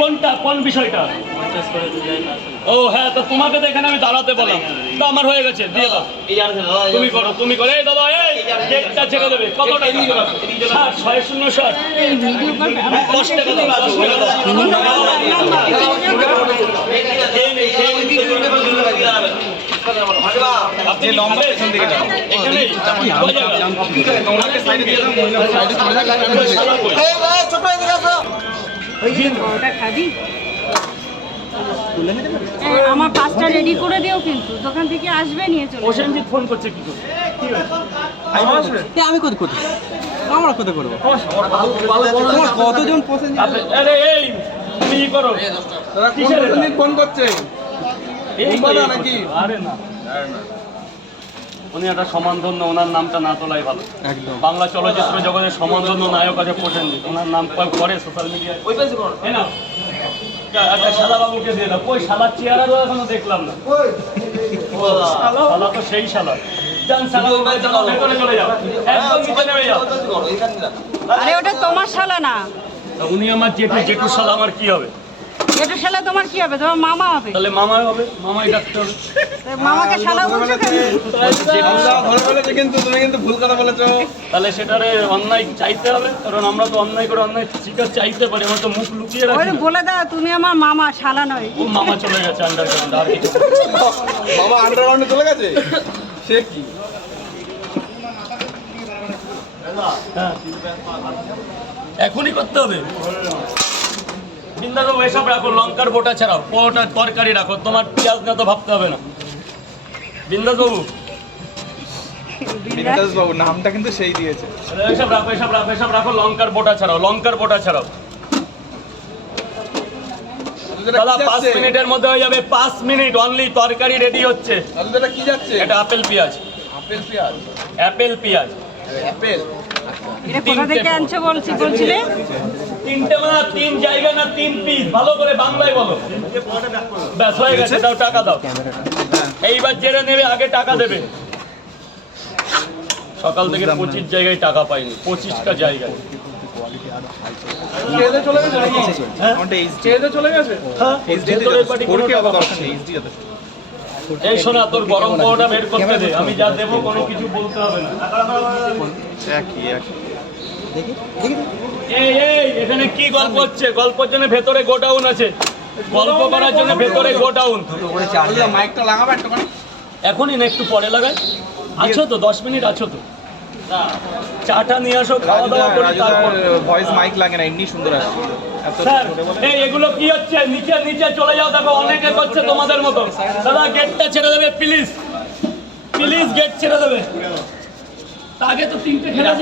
কোনটা, কোন বিষয়টা? ও হ্যাঁ, তো তোমাকে তো এখানে আমি দাঁড়াতে বললাম, তো আমার হয়ে গেছে, দিয়ে দাও। তুমি করো, তুমি করো। এই দাদা, এই গেটটা ছেড়ে দেবে। কত টাকা? 60 10 টাকা দাও, 10 টাকা দাও। আপনি লম্বা পেছন দিকে যান, এখানেই আমার পাঁচটা রেডি করে দিও, কিন্তু দোকান থেকে আসবে নিয়ে চলে। প্রসেনজিৎ ফোন করছে, কি করছে? আমি কত করতে আমরা কত করবো কতজন আরে এই তুমি কি করো? ফোন করছে এই কথা নাকি? আরে না, উনি একটা সমানধন্য, ওনার নামটা না তোলাই ভালো। একদম বাংলা চলচ্চিত্র জগতের সমানধন্য নায়ক আছে প্রসেনজিৎ, ওনার নাম করে সোশ্যাল মিডিয়ায়। একটা শালা বাবুকে দিয়ে দাও। কই শালার চেহারারও এখনো দেখলাম না। শালা তো সেই শালা। যান শালা বাবু, যাও ভেতরে চলে যাও, একদম নিচে নেমে যাও। আরে ওটা তোমার শালা না। তা উনি আমার জেঠু, জেঠুর শালা আমার কি হবে? এটা শালা তোমার কি হবে? তোমার মামা হবে। তাহলে মামাই হবে, মামাই ডাকতে হবে। মামাকে শালা বলছো কেন? ধরে ফেলেছে, কিন্তু তুমি কিন্তু ভুল কথা বলেছো। তাহলে সেটারে অন্যায় চাইতে হবে, কারণ আমরা তো অন্যায় করে অন্যায় স্বীকার চাইতে পারি, আমরা তো মুখ লুকিয়ে রাখি ওই না। বলে দাও তুমি আমার মামা, শালা নয়। ও মামা চলে গেছে আন্ডারগ্রাউন্ড, আর কিছু বাবা আন্ডারগ্রাউন্ডে চলে গেছে, সে কি? হ্যাঁ, এখনই করতে হবে। বিন্দাবাবু এসব রাখো, লঙ্কার বোটা ছাড়াও, পোটা তরকারি রাখো, তোমার পেঁয়াজ না তো ভাবতে হবে না। বিন্দাসবাবু, বিন্দাস বাবু নামটা কিন্তু সেই দিয়েছে। এসব রাখো, এসব রাখো, এসব রাখো, লঙ্কার বোটা ছাড়াও, লঙ্কার বোটা ছাড়াও। দাদা 5 মিনিটের মধ্যে হয়ে যাবে, 5 মিনিট অনলি, তরকারি রেডি হচ্ছে। এটা কি যাচ্ছে? এটা আপেল পেঁয়াজ, আপেল পেঁয়াজ, আপেল পেঁয়াজ, আপেল। এটা কোথা থেকে আনছো বলছিলে? 3টে না 3 জায়গা না 3 পিস, ভালো করে বাংলায় বলো। ব্যাস হয়ে গেছে, দাও টাকা দাও। এইবার যেটা নেবে আগে টাকা দেবে। সকাল থেকে 25 জায়গায় টাকা পাইনি, 25টা জায়গায়। চেয়ে চলে গেছে নাকি? হ্যাঁ? চেয়ে চলে গেছে? হ্যাঁ, ভেতরের পার্টি কোনো টাকা দরকার নেই, এইচডি যথেষ্ট। এই শোনা, তোর গরম পাওয়াটা বের করতে দে, আমি যা দেবো কোনো কিছু বলতে হবে না। এই এই এখানে কি গল্প হচ্ছে? গল্পের জন্য ভেতরে গোডাউন আছে, গল্প করার জন্য ভেতরে গোডাউন। মাইকটা লাগাবে একটা মানে? এখনই না, একটু পরে লাগাই। আছো তো, 10 মিনিট আছো তো? চাটা নিয়ে আসো, খাওয়া দাওয়া করি, তারপর। ভয়েস মাইক লাগে না, এমনি সুন্দর আসছে। স্যার, এই এগুলো কি হচ্ছে? নিচে নিচে চলে যাও, দেখো অনেকে করছে তোমাদের মতো। দাদা গেটটা ছেড়ে দেবে প্লিজ, প্লিজ গেট ছেড়ে দেবে। আগে তো 3টে খেলা